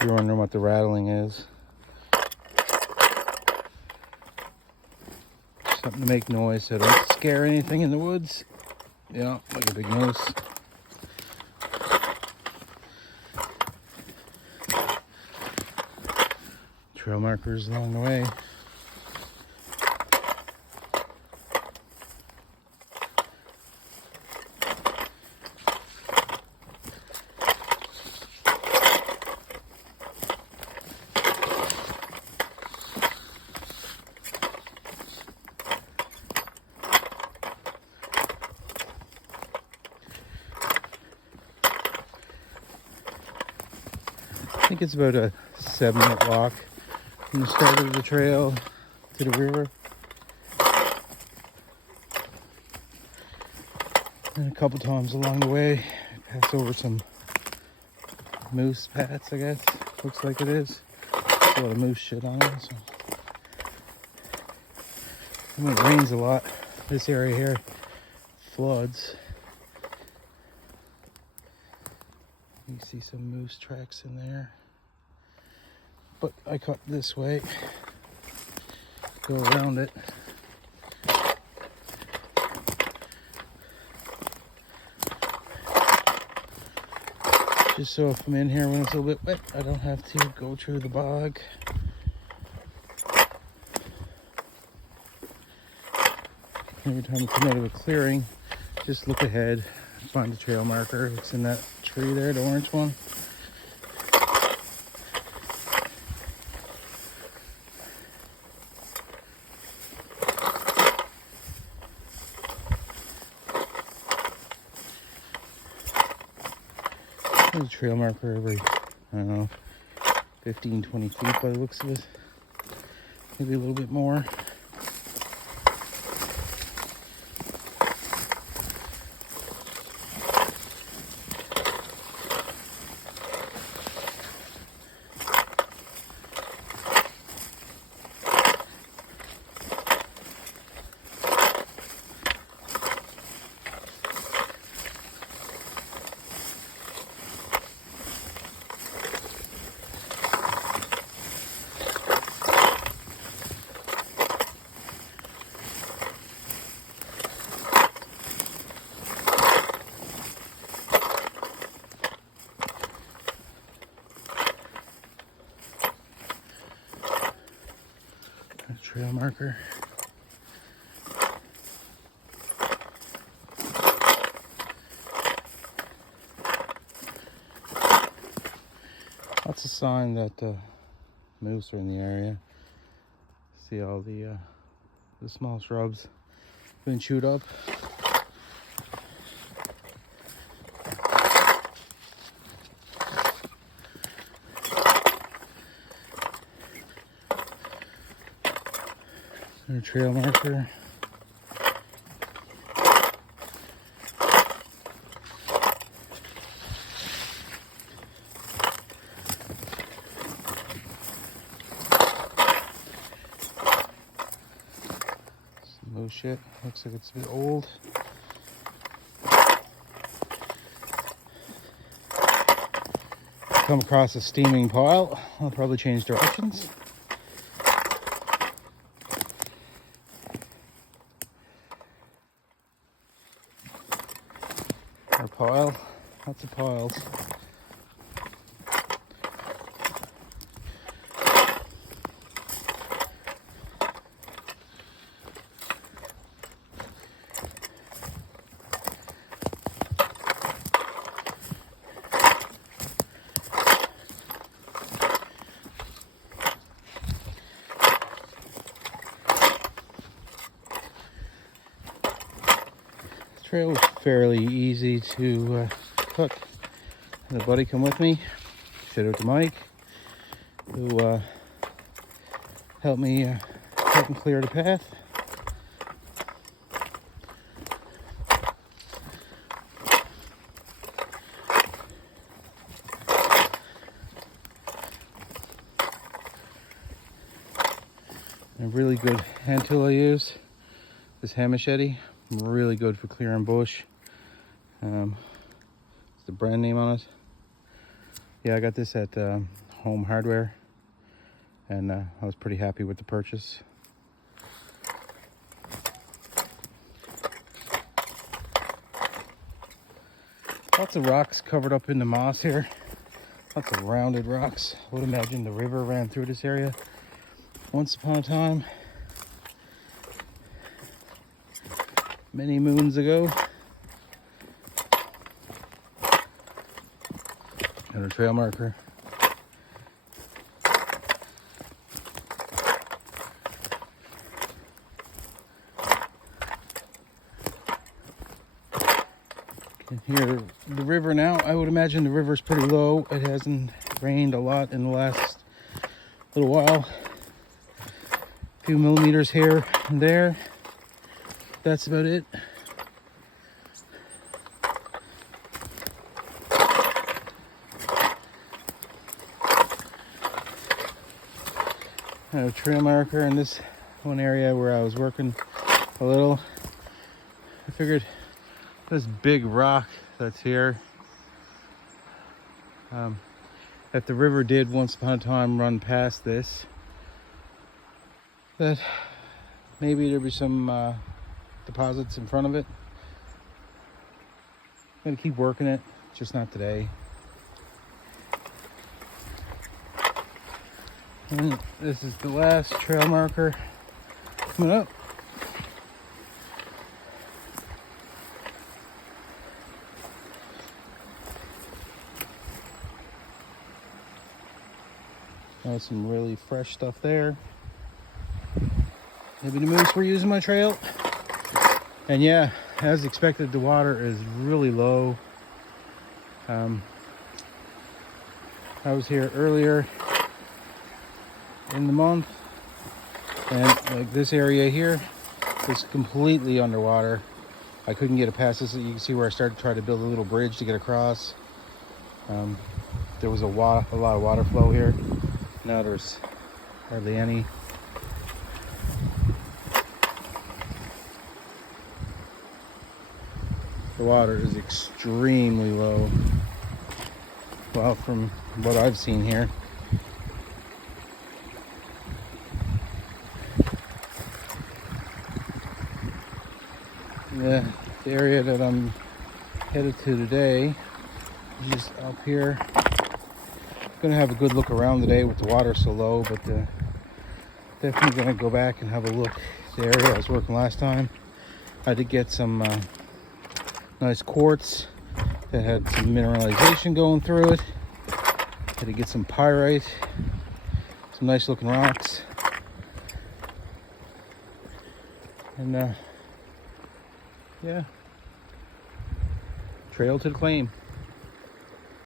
If you're wondering what the rattling is, something to make noise so don't scare anything in the woods. Yeah, look at the big moose. Trail markers along the way. I think it's about a 7-minute walk from the start of the trail to the river. And a couple times along the way, pass over some moose pats, I guess. Looks like it is. There's a lot of moose shit on it. So. And when it rains a lot, this area here floods. You see some moose tracks in there. But I cut this way, go around it. Just so if I'm in here when it's a little bit wet, I don't have to go through the bog. Every time you come out of a clearing, just look ahead, find the trail marker. It's in that tree there, the orange one. There's a trail marker every, I don't know, 15, 20 feet by the looks of it. Maybe a little bit more. Trail marker. That's a sign that moose are in the area. See all the small shrubs been chewed up. Their trail marker. Some moose shit. Looks like it's a bit old. Come across a steaming pile. I'll probably change directions. Or pile. Lots of piles. Trail was fairly easy to cook. Had a buddy come with me. Shout out to Mike, who helped me clear the path. And a really good hand tool I use, this hand machete. Really good for clearing bush. It's the brand name on it. Yeah, I got this at home hardware, and I was pretty happy with the purchase. Lots of rocks covered up in the moss here. Lots of rounded rocks. I would imagine the river ran through this area once upon a time, many moons ago. And a trail marker. And here, the river now, I would imagine the river's pretty low. It hasn't rained a lot in the last little while. A few millimeters here and there. That's about it. I have a trail marker in this one area where I was working a little. I figured this big rock that's here, that the river did once upon a time run past this, that maybe there'd be some deposits in front of it. I'm gonna keep working it, just not today. And this is the last trail marker coming up. There's some really fresh stuff there. Maybe the moose were using my trail. And yeah, as expected, the water is really low. I was here earlier in the month, and like this area here is completely underwater. I couldn't get it past this. You can see where I started to try to build a little bridge to get across. There was a lot of water flow here. Now there's hardly any. The water is extremely low. Well, from what I've seen here. Yeah, the area that I'm headed to today is just up here. Gonna have a good look around today with the water so low, but definitely gonna go back and have a look at the area I was working last time. I did get some nice quartz that had some mineralization going through it. Had to get some pyrite, some nice looking rocks, and yeah, trail to the claim.